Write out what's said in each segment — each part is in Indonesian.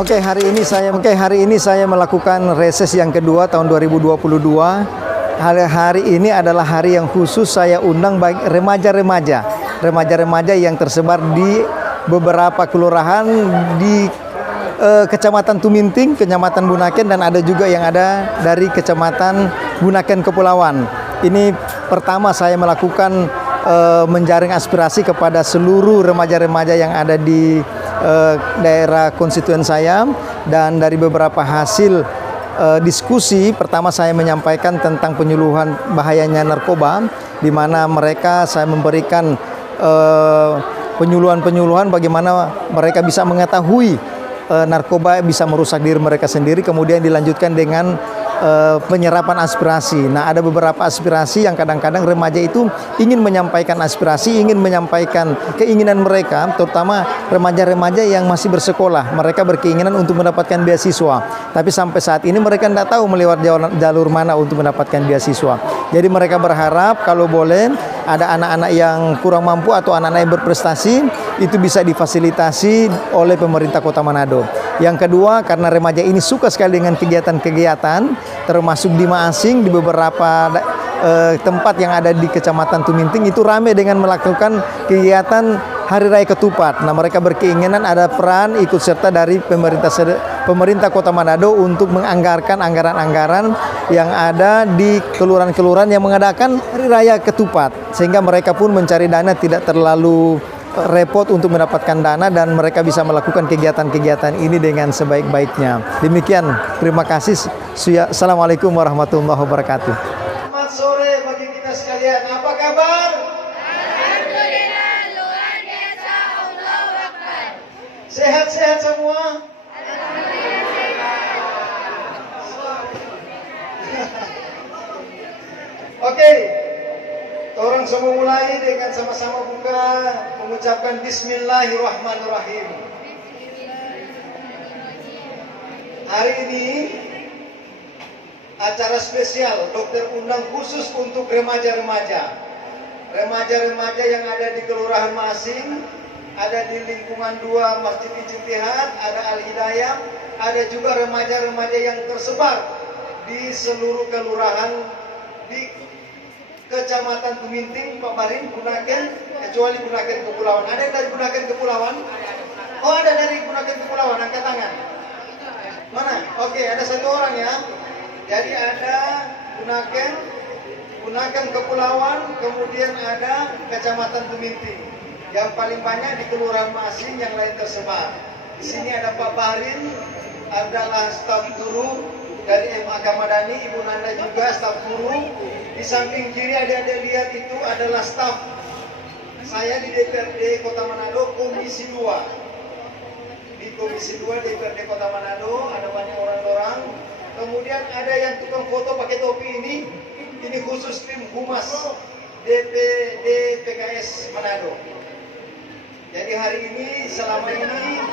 Hari ini saya melakukan reses yang kedua tahun 2022. Hari ini adalah hari yang khusus saya undang bagi remaja-remaja yang tersebar di beberapa kelurahan di Kecamatan Tuminting, Kecamatan Bunaken, dan ada juga yang ada dari Kecamatan Bunaken Kepulauan. Ini pertama saya melakukan menjaring aspirasi kepada seluruh remaja-remaja yang ada di daerah konstituen saya, dan dari beberapa hasil diskusi pertama saya menyampaikan tentang penyuluhan bahayanya narkoba, di mana saya memberikan penyuluhan bagaimana mereka bisa mengetahui narkoba bisa merusak diri mereka sendiri, kemudian dilanjutkan dengan penyerapan aspirasi. Nah, ada beberapa aspirasi yang kadang-kadang remaja itu ingin menyampaikan aspirasi, ingin menyampaikan keinginan mereka, terutama remaja-remaja yang masih bersekolah. Mereka berkeinginan untuk mendapatkan beasiswa, tapi sampai saat ini mereka tidak tahu melewat jalur mana untuk mendapatkan beasiswa. Jadi mereka berharap kalau boleh ada anak-anak yang kurang mampu atau anak-anak yang berprestasi itu bisa difasilitasi oleh pemerintah Kota Manado. Yang kedua, karena remaja ini suka sekali dengan kegiatan-kegiatan, termasuk di Maasing, di beberapa tempat yang ada di Kecamatan Tuminting itu ramai dengan melakukan kegiatan Hari Raya Ketupat. Nah, mereka berkeinginan ada peran ikut serta dari pemerintah Kota Manado untuk menganggarkan anggaran-anggaran yang ada di kelurahan-kelurahan yang mengadakan Hari Raya Ketupat, sehingga mereka pun mencari dana tidak terlalu repot untuk mendapatkan dana, dan mereka bisa melakukan kegiatan-kegiatan ini dengan sebaik-baiknya. Demikian, terima kasih. Assalamualaikum warahmatullahi wabarakatuh. Selamat sore bagi kita sekalian. Apa kabar? Alhamdulillah, luar biasa. Allahu Akbar. Sehat-sehat semua? Oke, orang semua mulai dengan sama-sama buka mengucapkan Bismillahirrahmanirrahim. Hari ini acara spesial dokter undang khusus untuk remaja-remaja yang ada di Kelurahan Maasing, ada di lingkungan 2 Masjid Ijtihad, ada Al-Hidayah, ada juga remaja-remaja yang tersebar di seluruh kelurahan di Kecamatan Tuminting, Pak Barin, Bunaken, kecuali Bunaken Kepulauan. Ada yang dari Bunaken Kepulauan? Oh, ada dari Bunaken Kepulauan, angkat tangan. Mana? Oke, ada 1 orang ya. Jadi ada Bunaken Kepulauan, kemudian ada Kecamatan Tuminting. Yang paling banyak di Kelurahan Maasing, yang lain tersebar. Di sini ada Pak Barin, adalah staf guru dari MA Madani, Ibu Nanda juga staf guru. Di samping kiri adik-adik lihat itu adalah staf saya di DPRD Kota Manado Komisi 2. Di Komisi 2 DPRD Kota Manado ada banyak orang-orang. Kemudian ada yang tukang foto pakai topi ini khusus tim humas DPD PKS Manado. Jadi hari ini, selama ini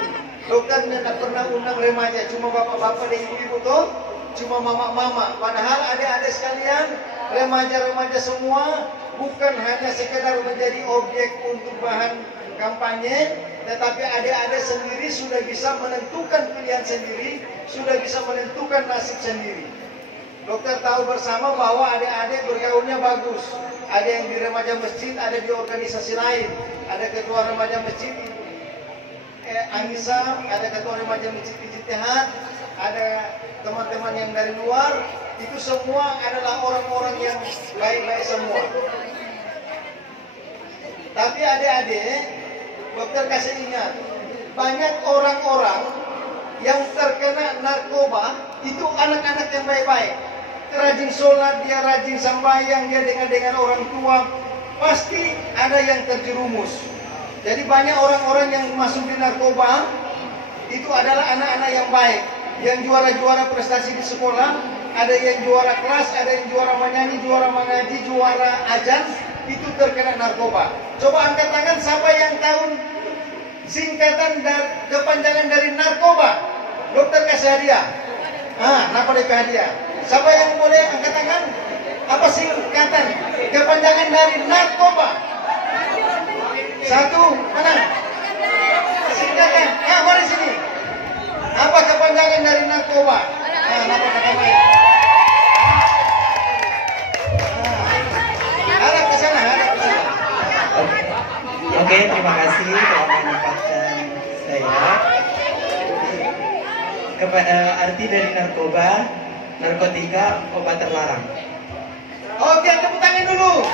dokter tidak pernah undang remaja, cuma bapak-bapak dan ibu-ibu toh, cuma mama-mama. Padahal adik-adik sekalian, remaja-remaja semua bukan hanya sekedar menjadi objek untuk bahan kampanye, tetapi adik-adik sendiri sudah bisa menentukan pilihan sendiri, sudah bisa menentukan nasib sendiri. Dokter tahu bersama bahwa adik-adik bergaulnya bagus. Ada yang di remaja masjid, ada di organisasi lain. Ada ketua remaja masjid Anissa, ada ketua remaja masjid Ijtihad, ada teman-teman yang dari luar. Itu semua adalah orang-orang yang baik-baik semua. Tapi adik-adik, dokter kasih ingat, banyak orang-orang yang terkena narkoba itu anak-anak yang baik-baik. Rajin sholat, dia rajin sembahyang, dia dengan orang tua, pasti ada yang terjerumus. Jadi banyak orang-orang yang masuk di narkoba itu adalah anak-anak yang baik, yang juara-juara prestasi di sekolah, ada yang juara kelas, ada yang juara menyanyi, juara mengaji, juara ajan, itu terkena narkoba. Coba angkat tangan siapa yang tahu singkatan dan kepanjangan dari narkoba. Dokter kasih hadiah. Kenapa DP hadiah? Siapa yang boleh angkat tangan? Apa singkatan kepanjangan dari narkoba? 1, mana? Singkatan. Mari sini. Apa kepanjangan dari narkoba? Nah, apa kepanjangan? Ada ke sana, ada ke sana. Oke, terima kasih telah menyempatkan saya. Arti dari narkoba, narkotika, obat terlarang. Oke, tepuk tangan dulu.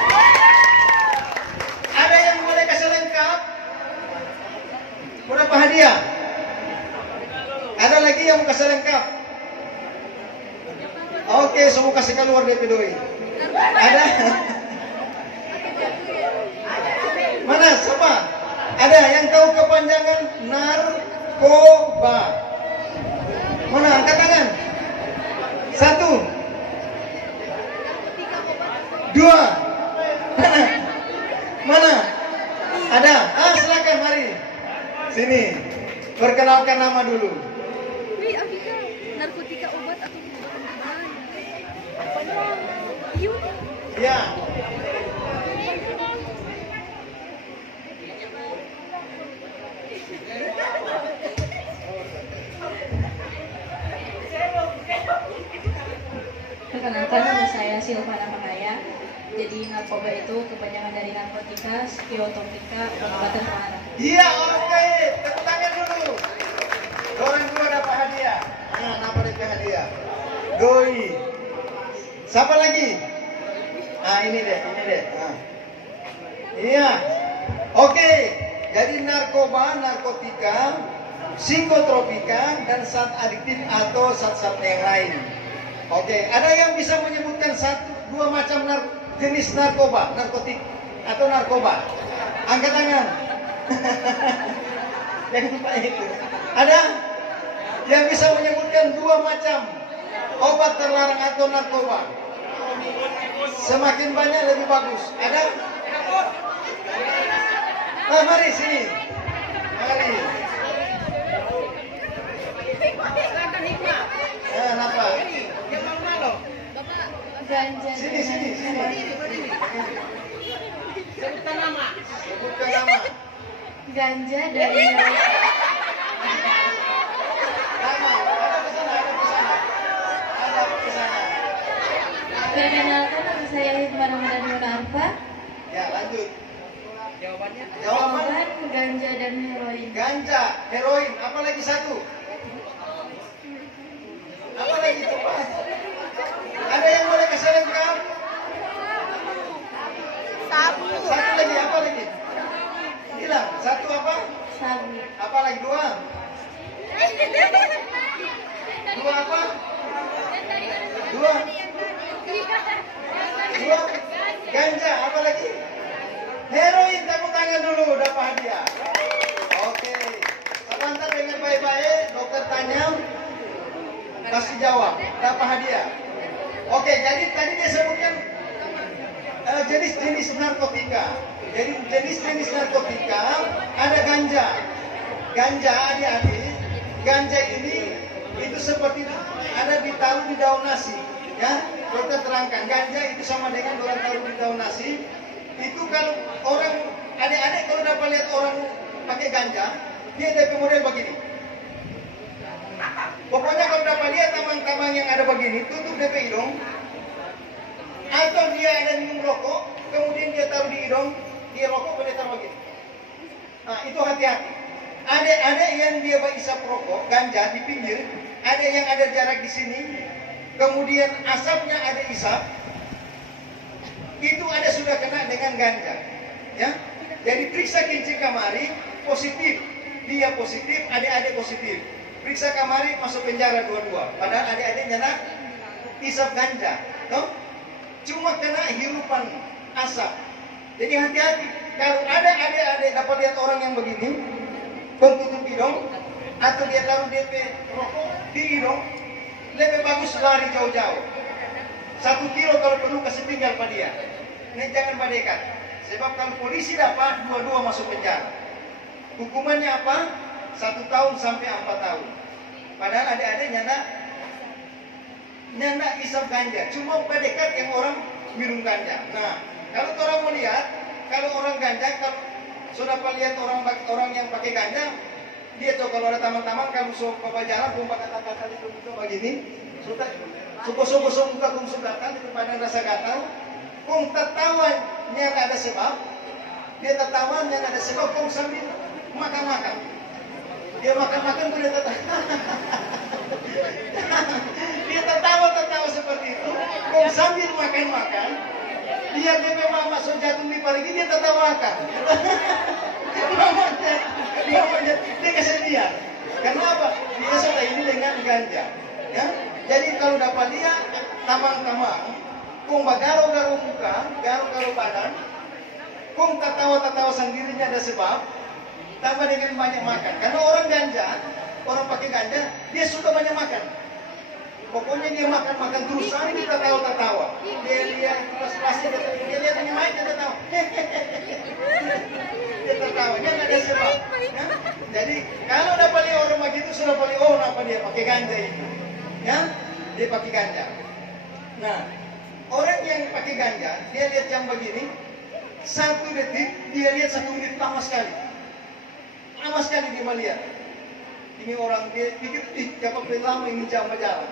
Ada yang boleh kasih lengkap? Mau dapat hadiah? Ada lagi yang mau kasih lengkap? Oke, semua kasih keluar DP doi. Ada? Mana? Siapa? Ada yang tahu kepanjangan narkoba? Mana? Angkat tangan. 1, 2. Mana? Ada? Silakan mari. Sini. Perkenalkan nama dulu. Wih, Afika, narkotika obat atau bukan? Iya. Ya. Perkenalkan, nama saya Silvana Makaya. Jadi narkoba itu kepanjangan dari narkotika, psikotropika, obat terlarang. Iya, oke. Tepuk tangan dulu. Orang dua dapat hadiah. Nah, apa dapat hadiah? Doi. Siapa lagi? Nah, ini deh. Nah. Iya. Oke. Jadi narkoba, narkotika, psikotropika, dan zat adiktif atau zat-zat yang lain. Oke. Ada yang bisa menyebutkan dua macam jenis narkoba, narkotik atau narkoba? Angkat tangan. Yang lupa itu. Ada yang bisa menyebutkan dua macam obat terlarang atau narkoba? Semakin banyak lebih bagus. Ada? Mari sini. Mari. Kenapa? Ganja. Sini. Sebutkan nama. Ganja dari Ada ke sana. Perkenalkan, nama saya Hikmah Ramadan Munarfa. Ya, lanjut. Jawabannya? Jawaban Obat ganja dan heroin. ganja, heroin, apa lagi satu? Apa lagi cepat? Ada yang boleh kasih lengkap? Sabu. Satu lagi, apa lagi? Bilang, satu apa? Sabu. Apa lagi? Dua? Dua apa? Dua? Dua? Ganja, apa lagi? Heroin, tepuk tangan dulu, dapat hadiah. Oke. Sebentar dengan baik-baik, dokter tanya, kasih jawab, dapat hadiah. Oke, jadi tadi dia sebutkan jenis-jenis narkotika. Jadi jenis-jenis narkotika ada ganja. Ganja, adik-adik, ganja ini itu seperti ada ditaruh di daun nasi. Ya, dokter terangkan, ganja itu sama dengan orang taruh di daun nasi. Itu kalau orang, adik-adik kalau dapat lihat orang pakai ganja, dia ada model begini. Pokoknya kalau dapat lihat tamang-tamang yang ada begini, tutup DP hidung, atau dia ada minum rokok, kemudian dia taruh di hidung, dia rokok, dia taruh begini. Nah, itu hati-hati. Ada yang dia isap rokok, ganja di pinggir, ada yang ada jarak di sini, kemudian asapnya ada isap, itu ada sudah kena dengan ganja. Ya, jadi periksa kincir kamari positif, dia positif, adik-adik positif. Periksa kamari masuk penjara dua-dua. Padahal adik-adik nyana isap ganja, toh? Cuma kena hirupan asap. Jadi hati-hati. Kalau ada adik-adik dapat lihat orang yang begini, tutup hidung, atau dia taruh DP rokok di hidung, lebih bagus lari jauh-jauh. 1 kilo kalau perlu kasih tinggal pada dia. Ini jangan dekat. Sebab kalau polisi dapat, dua-dua masuk penjara. Hukumannya apa? 1 tahun sampai 4 tahun. Padahal adik-adik nyana isap ganja. Cuma dekat yang orang minum ganja. Nah, kalau orang melihat, kalau orang ganja, kalau sudah lihat orang yang pakai ganja, Dia tuh kalau ada taman-taman kamu bawa jalan kumpa kata-kata itu begini, suka suku muka kum suka kan itu pada rasa gatal, kum tertawanya nggak ada sebab, dia tertawanya nggak ada sebab, kum sambil makan-makan, dia makan-makan dia tertawa, dia tertawa seperti itu, kum sambil makan-makan, dia memang masuk jatuh di parigi dia tertawakan. Dia kesedihan. Kenapa? Dia sudah ini dengan ganja. Ya? Jadi kalau dapat dia tamang-tamang, kung bagaro-garo muka, garo-garo badan, kung tertawa-tertawa sendirinya ada sebab, tambah dengan banyak makan. Karena orang ganja, orang pakai ganja, dia suka banyak makan. Pokoknya dia makan terus sampai dia tertawa-tertawa. Dia lihat kelas-kelasnya, dia lihat yang lain dia tertawa. Dia tertawa, dia nggak ada sebab. Ya? Jadi kalau dapat lihat orang begitu sudah paling apa dia pakai ganja itu, ya dia pakai ganja. Nah orang yang pakai ganja dia lihat jam begini 1 detik dia lihat 1 menit lama sekali dia melihat. Ini orang dia pikir dapat lama ini jam berjalan.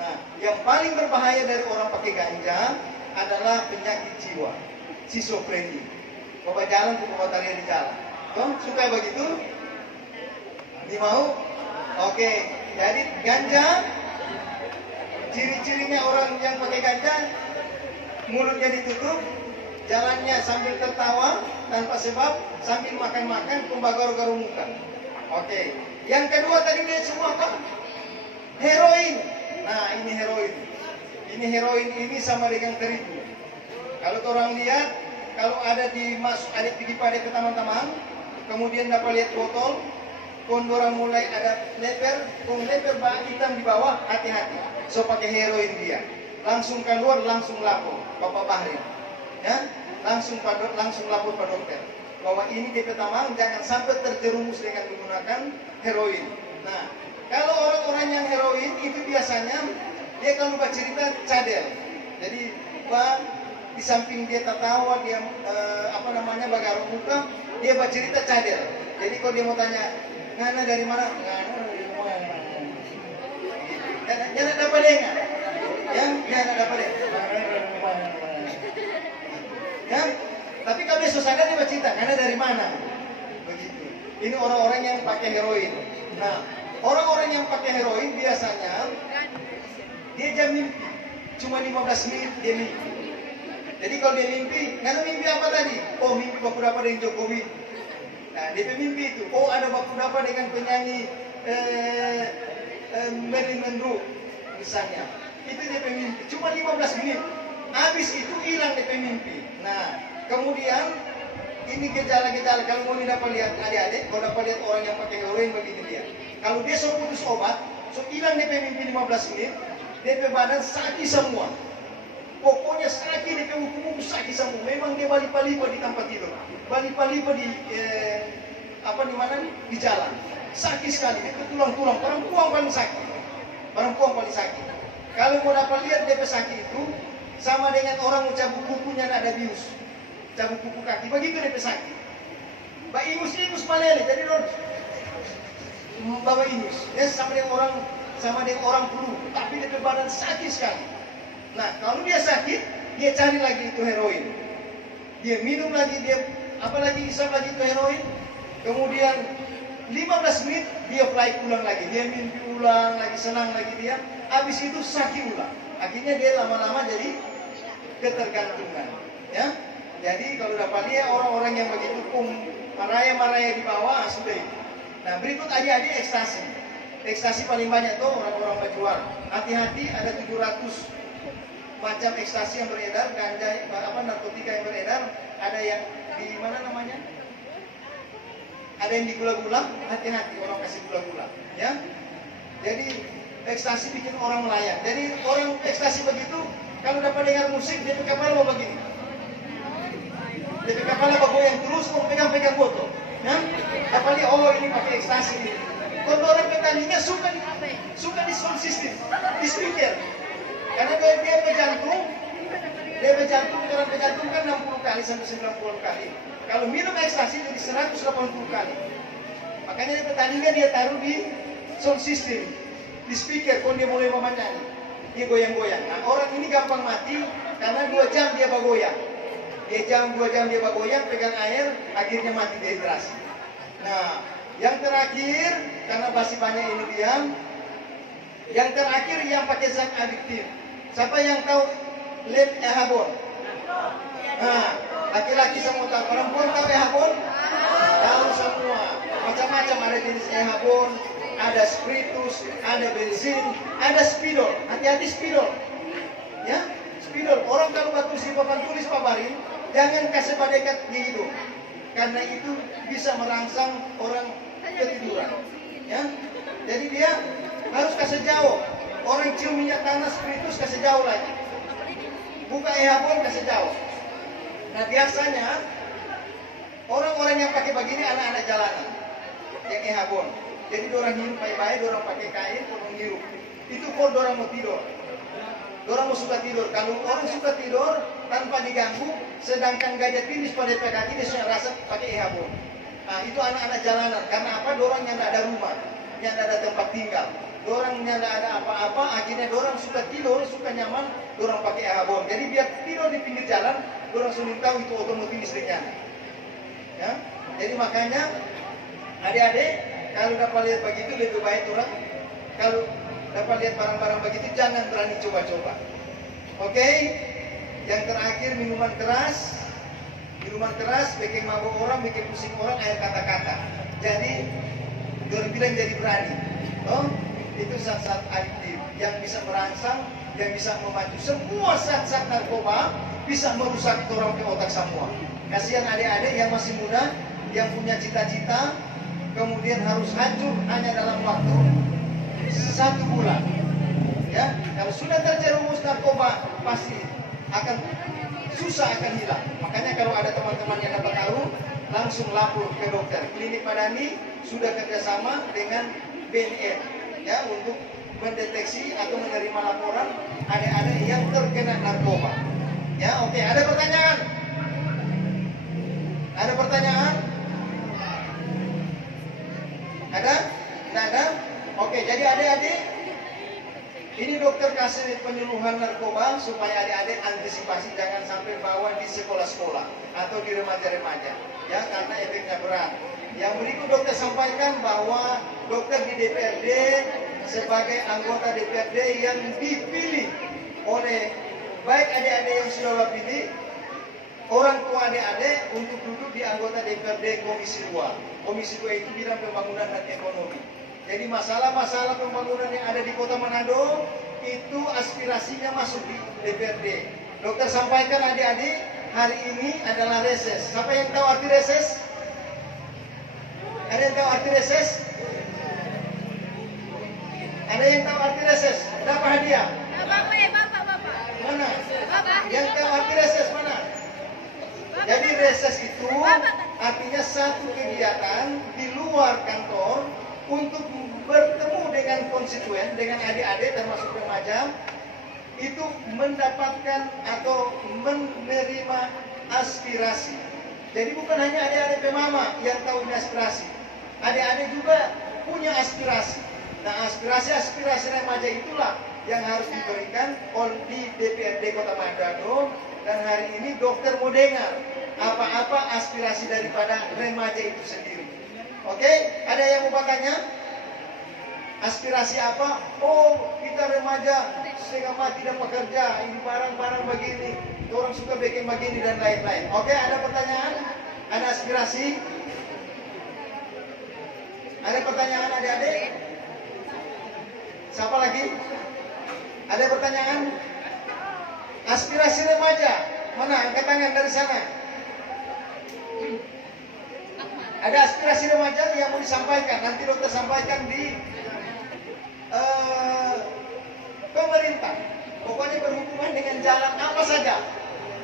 Nah yang paling berbahaya dari orang pakai ganja adalah penyakit jiwa, schizofrenia. Bawa jalan ke bawa tarian di jalan. Tom, suka begitu? Ini mau? Oke. Jadi ganja, ciri-cirinya orang yang pakai ganja, mulutnya ditutup, jalannya sambil tertawa tanpa sebab, sambil makan-makan, kumbagaru-garu muka. Oke. Yang kedua tadi dia semua apa? Heroin. Nah ini heroin. Ini heroin ini sama dengan terigu. Kalau orang lihat, kalau ada pergi pada ke teman-teman, kemudian dapat lihat botol, orang mulai ada leper hitam di bawah, hati-hati. So pakai heroin dia, langsung keluar, langsung lapor Bapak Bahri, ya, langsung lapor Pak Dokter bahwa ini DP tamang jangan sampai terjerumus dengan menggunakan heroin. Nah, kalau orang-orang yang heroin itu biasanya dia kalau bercerita cadel, jadi di samping dia tertawa, dia bagaru muka, dia bercerita cadel. Jadi kalau dia mau tanya, ngana dari mana? Jangan dapat dengar. Jangan dapat dengar. Ya, tapi kalau dia susah dia bercerita, ngana dari mana? Begitu. Ini orang-orang yang pakai heroin. Nah, orang-orang yang pakai heroin biasanya dia jam mimpi, cuma 15 menit dia mimpi. Jadi kalau dia mimpi, nggak mimpi apa tadi? Oh mimpi baku dapat dengan Jokowi. Nah dia mimpi itu. Oh ada baku dapat dengan penyanyi Marilyn Monroe misalnya. Itu dia mimpi. Cuma 15 menit. Habis itu hilang dia mimpi. Nah kemudian ini gejala-gejala kalau mau dapat lihat adik-adik, kalau dapat lihat orang yang pakai heroin begitu dia. Kalau dia so putus obat, so hilang dia mimpi 15 menit, dia badan sakit semua. Pokoknya sakit di hukum sakit semua. Memang dia balik-balik di tempat tidur, balik-balik di di jalan. Sakit sekali. Itu tulang-tulang. Perempuan paling sakit. Kalau mau dapat lihat dia sakit itu sama dengan orang cabut kukunya ada bius, cabut kuku kaki. Begitu dia sakit. Ba ingus malele. Jadi bawa ingus. Dia sama dengan orang flu. Tapi dia badan sakit sekali. Nah, kalau dia sakit, dia cari lagi itu heroin. Dia minum lagi, dia isap lagi itu heroin. Kemudian 15 menit dia fly ulang lagi. Dia mimpi ulang lagi, senang lagi dia. Habis itu sakit ulang. Akhirnya dia lama-lama jadi ketergantungan. Ya. Jadi kalau dapat lihat orang-orang yang begitu maraya di bawah sudah itu. Nah, berikut adik-adik ekstasi. Ekstasi paling banyak tuh orang-orang berjual. Hati-hati ada 700 macam ekstasi yang beredar, ganja, narkotika yang beredar, ada yang di mana namanya? Ada yang di gula-gula, hati-hati orang kasih gula-gula, ya. Jadi ekstasi bikin orang melayang. Jadi orang ekstasi begitu, kalau dapat dengar musik, dia pakai kepala begini. Dia pakai kepala bergoyang terus, mau pegang-pegang botol, ya. Apalagi ini pakai ekstasi. Kalau orang petaninya suka di sound system, di speaker. Karena dia berjantung, orang berjantung kan 60 kali sampai 90 kali. Kalau minum ekstasi jadi 180 kali. Maka Makanya di pertandingan dia taruh di sound system, di speaker, kalau dia mulai memanyanyi, dia goyang-goyang. Nah, orang ini gampang mati karena 2 jam dia bergoyang. 2 jam dia bergoyang, pegang air, akhirnya mati dehidrasi. Nah, yang terakhir, karena masih banyak ini diam, yang terakhir yang pakai zat adiktif. Siapa yang tahu lem ehabon? Nah, laki-laki semua tahu, perempuan tahu ehabon? Tahu semua. Macam-macam ada jenis ehabon, ada spiritus, ada bensin, ada spidol. Hati-hati spidol. Ya, spidol. Orang kalau batu di papan tulis paparin, jangan kasih pada dekat di hidung. Karena itu bisa merangsang orang ketiduran. Ya, jadi dia harus kasih jauh. Orang cium minyak tanah spiritus kasih jauh lagi. Buka ehabon kasih jauh. Nah biasanya orang-orang yang pakai begini anak-anak jalanan yang ehabon. Jadi orang hirup baik-baik, orang pakai kain, orang hirup. Itu pun orang mau tidur. Orang mau suka tidur. Kalau orang suka tidur tanpa diganggu, sedangkan gajah pinus pada kaki dia sudah rasa pakai ehabon. Nah itu anak-anak jalanan. Karena apa? Orang yang tidak ada rumah, yang tidak ada tempat tinggal. Orang yang tidak ada apa-apa, akhirnya orang suka tidur, suka nyaman, orang pakai ehabon. Jadi biar tidur di pinggir jalan, orang sudah tahu itu otomotif listriknya. Ya, jadi makanya adik-adik kalau dapat lihat begitu lebih baik orang kalau dapat lihat barang-barang begitu jangan berani coba-coba. Oke? Yang terakhir minuman keras bikin mabuk orang, bikin pusing orang, air kata-kata. Jadi orang bilang jadi berani. Oh, itu zat-zat adiktif yang bisa merangsang, yang bisa memacu. Semua zat-zat narkoba bisa merusak orang ke otak semua. Kasihan adik-adik yang masih muda, yang punya cita-cita, kemudian harus hancur hanya dalam waktu 1 bulan. Ya, kalau sudah terjerumus narkoba pasti akan susah akan hilang. Makanya kalau ada teman-teman yang dapat tahu, langsung lapor ke dokter. Klinik Madani sudah kerjasama dengan BNN ya untuk mendeteksi atau menerima laporan adik-adik yang terkena narkoba. Ya, oke. Ada pertanyaan? Ada pertanyaan? Ada? Tidak ada? Oke, jadi adik-adik, ini dokter kasih penyuluhan narkoba supaya adik-adik antisipasi jangan sampai bawa di sekolah-sekolah atau di remaja-remaja, ya karena efeknya berat. Yang berikut dokter sampaikan bahwa dokter di DPRD sebagai anggota DPRD yang dipilih oleh baik adik-adik yang sudah terpilih, orang tua adik-adik untuk duduk di anggota DPRD Komisi 2. Komisi 2 itu bidang pembangunan dan ekonomi. Jadi masalah-masalah pembangunan yang ada di Kota Manado itu aspirasinya masuk di DPRD. Dokter sampaikan adik-adik, hari ini adalah reses. Siapa yang tahu arti reses? Ada yang tahu arti reses? Ada yang tahu arti reses? Dapat hadiah? Bapak. Mana? Bapak. Yang tahu arti reses mana? Jadi reses itu artinya satu kegiatan di luar kantor untuk bertemu dengan konstituen, dengan adik-adik termasuk remaja, itu mendapatkan atau menerima aspirasi. Jadi bukan hanya adik-adik pemama yang tahu ini aspirasi, adik-adik juga punya aspirasi. Nah, aspirasi remaja itulah yang harus diberikan oleh di DPRD Kota Manado. Dan hari ini dokter mau dengar apa-apa aspirasi daripada remaja itu sendiri. Oke, ada yang mau bertanya? Aspirasi apa? Oh, kita remaja setengah mati dan bekerja, ini barang-barang begini, orang suka bikin begini dan lain-lain. Oke, ada pertanyaan? Ada aspirasi? Ada pertanyaan adik-adik? Siapa lagi? Ada pertanyaan? Aspirasi remaja, mana? Angkat tangan dari sana. Ada aspirasi remaja yang mau disampaikan, nanti dokter sampaikan di pemerintah. Pokoknya berhubungan dengan jalan apa saja.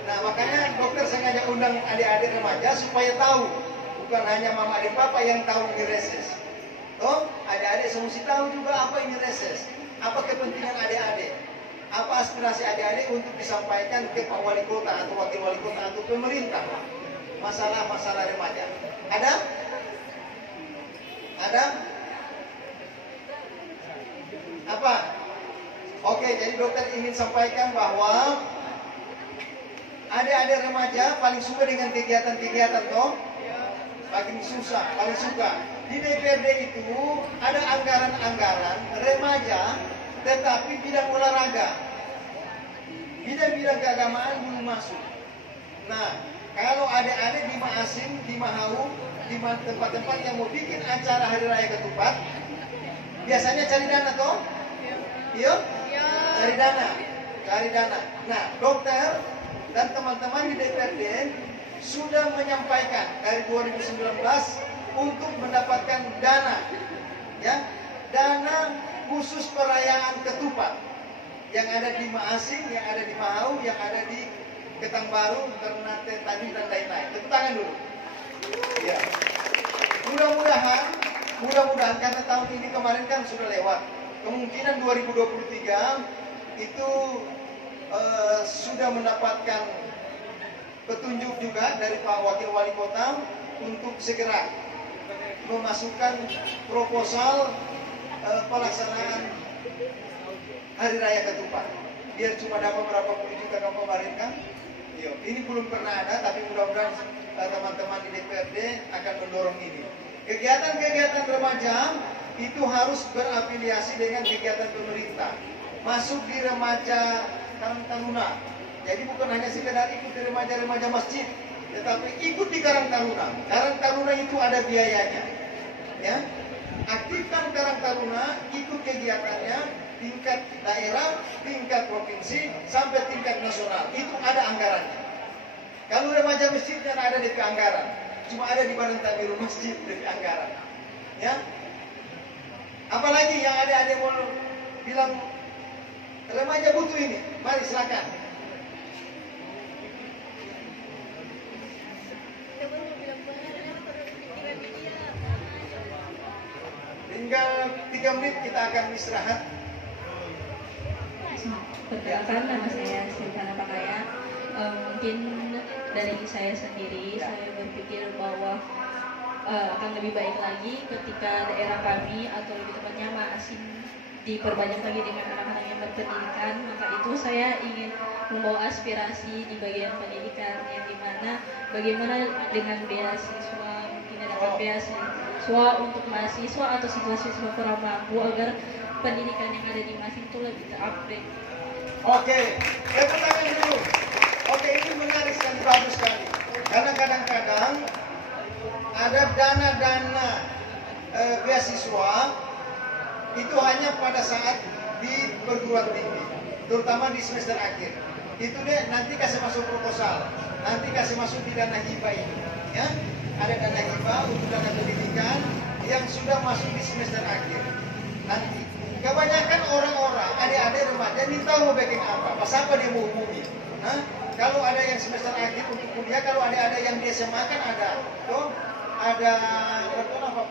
Nah makanya dokter sengaja undang adik-adik remaja supaya tahu, bukan hanya mama dan papa yang tahu ini reses. Toh adik-adik semesti tahu juga apa ini reses, apa kepentingan adik-adik, apa aspirasi adik-adik untuk disampaikan ke Pak Wali Kota atau Wakil Wali Kota atau pemerintah. Masalah-masalah remaja. Ada? Ada? Apa? Oke, jadi dokter ingin sampaikan bahwa adik-adik remaja paling suka dengan kegiatan-kegiatan toh? Paling susah, paling suka. Di DPRD itu ada anggaran-anggaran remaja, tetapi bidang olahraga, bidang keagamaan belum masuk. Nah, kalau adik-adik di Maasin, di Mahau, di tempat-tempat yang mau bikin acara Hari Raya Ketupat, biasanya cari dana toh? Iya? Cari dana. Nah, dokter dan teman-teman di DPRD sudah menyampaikan dari 2019 untuk mendapatkan dana, ya, dana khusus perayaan ketupat yang ada di Maasin, yang ada di Mahau, yang ada di Ketang Baru, Ternate, Tanjung dan lain-lain. Tepuk tangan dulu. Ya. Mudah-mudahan karena tahun ini kemarin kan sudah lewat. Kemungkinan 2023 itu sudah mendapatkan petunjuk juga dari Pak Wakil Wali Kota untuk segera memasukkan proposal pelaksanaan Hari Raya Ketupat. Biar cuma dapat berapa puluh juta kamu kemarin kan? Yo, ini belum pernah ada, tapi mudah-mudahan teman-teman di DPRD akan mendorong ini. Kegiatan-kegiatan remaja itu harus berafiliasi dengan kegiatan pemerintah. Masuk di remaja Karang Taruna. Jadi bukan hanya sekedar ikut di remaja-remaja masjid, tetapi ikut di Karang Taruna. Karang Taruna itu ada biayanya. Ya. Aktifkan Karang Taruna, ikut kegiatannya tingkat daerah, tingkat provinsi, sampai tingkat nasional. Itu ada anggarannya. Kalau remaja masjid kan ada DP anggaran. Cuma ada di Badan Takbiru Masjid DP anggaran. Ya. Apalagi yang ada mau bilang remaja butuh ini, mari silakan. Tinggal 3 menit kita akan istirahat. Perkenalkan, nama saya Silvana Pakaya. Mungkin dari saya sendiri, saya berpikir bahwa akan lebih baik lagi ketika daerah kami atau lebih tepatnya Maasin diperbanyak lagi dengan anak-anak yang berpendidikan. Maka itu saya ingin membawa aspirasi di bagian pendidikan, yang dimana bagaimana dengan beasiswa, mungkin ada beasiswa untuk mahasiswa atau siswa-siswa kurang mampu agar pendidikan yang ada di Maasin itu lebih terupgrade. Oke, tepuk tangan dulu. Oke, ini menarik sekali, bagus sekali. Karena kadang-kadang ada dana-dana beasiswa itu hanya pada saat di perguruan tinggi, terutama di semester akhir. Itu deh nanti kasih masuk proposal, nanti kasih masuk di dana hibah ini. Ya, ada dana hibah untuk dana pendidikan yang sudah masuk di semester akhir. Nanti kebanyakan orang-orang, adik-adik remaja ini tahu mau bikin apa, pas apa dia mau hubungi. Kalau ada yang semester akhir untuk kuliah, kalau ada yang di SMA kan ada, tuh ada apa?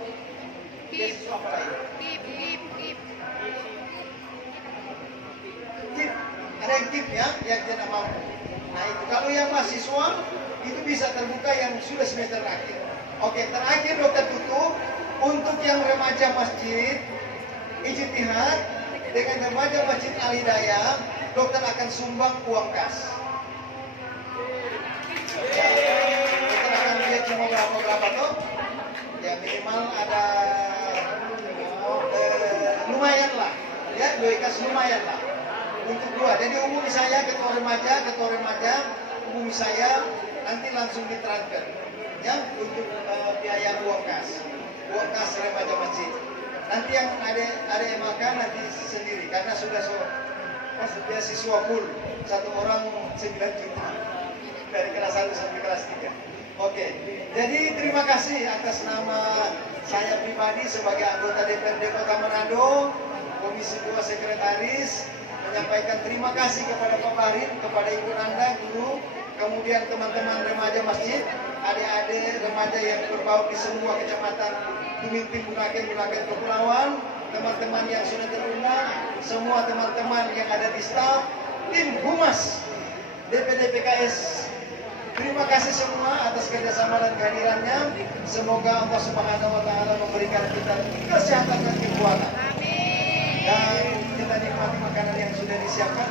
Beasiswa apa lagi? KIP. Ada yang KIP ya, yang tidak mampu. Nah itu kalau yang mahasiswa itu bisa terbuka yang sudah semester akhir. Oke, terakhir dokter tutup untuk yang remaja masjid. Ijtihad dengan remaja Masjid Al Hidayah, dokter akan sumbang uang kas. Dokter akan lihat cuma berapa tuh? Ya minimal ada lumayan lah, ya 2 kas lumayan lah untuk 2. Jadi hubungi saya ketua remaja hubungi saya, nanti langsung ditransfer ya untuk biaya uang kas remaja masjid. Nanti yang ada MLK nanti sendiri karena sudah beasiswa full, 1 orang 9 juta dari kelas 1 sampai kelas 3. Oke, jadi terima kasih atas nama saya pribadi sebagai anggota DPRD Kota Manado, Komisi 2 Sekretaris, menyampaikan terima kasih kepada Pak Barin, kepada Ibu Nanda, guru, kemudian teman-teman remaja masjid, adik-adik remaja yang berbaur di semua kecamatan Tuminting, Bunaken Kepulauan, teman-teman yang sudah terundang, semua teman-teman yang ada di staf, tim Humas DPD PKS. Terima Terima kasih semua atas kerjasama dan kehadirannya. Semoga Allah Subhanahu wa Ta'ala memberikan kita kesehatan dan kekuatan. Dan kita nikmati makanan yang sudah disiapkan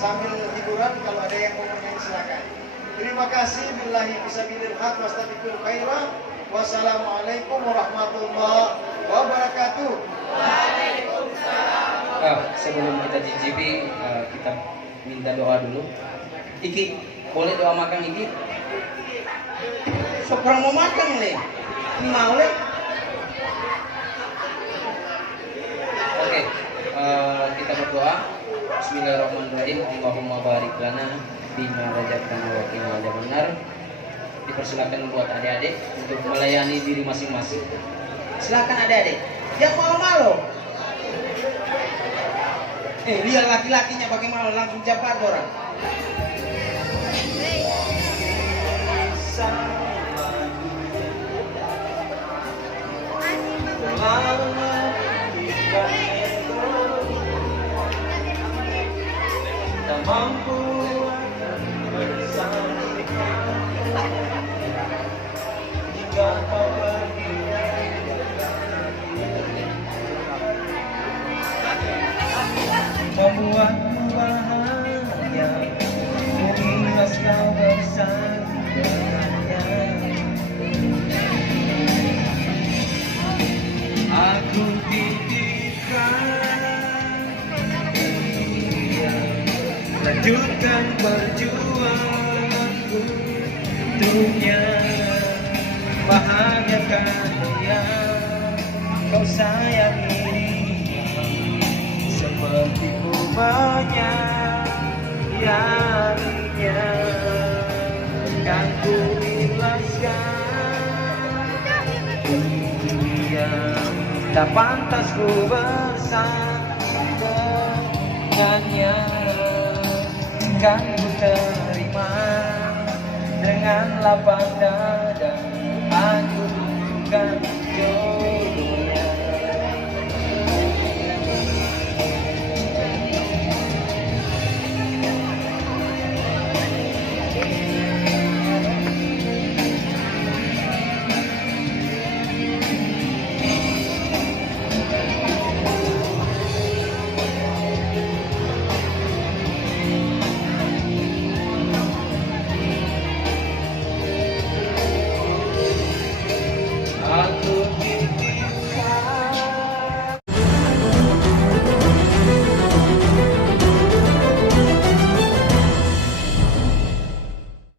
sambil hiburan. Kalau ada yang mau menyanyi silakan. Terima kasih. Billahi fisabilil haq wastabiqul khairan. Wassalamualaikum warahmatullahi wabarakatuh. Sebelum kita cicipi, kita minta doa dulu. Iki, boleh doa makan Iki? Sekarang mau makan nih, ini mau nih. Oke, kita berdoa. Bismillahirrahmanirrahim. Allahumma barik lana bima razaqtana wa qina adzabannar. Dipersilakan buat adik-adik untuk melayani diri masing-masing. Silakan adik-adik. Jangan malu-malu. Lihat laki-lakinya bagaimana langsung jabat orang. Mampu bersama jika kau pergi membuatmu bahagia, mengilas kau bersama dengannya. Aku titipkan dia, lanjutkan perjuanganku untuknya, bahagiakan dia kau sayangi seperti ku menyayanginya. Kan ku ikhlaskan dia, tak pantas ku bersama dengannya. Kan ku terima dengan lapang dada, aku bukan jodoh.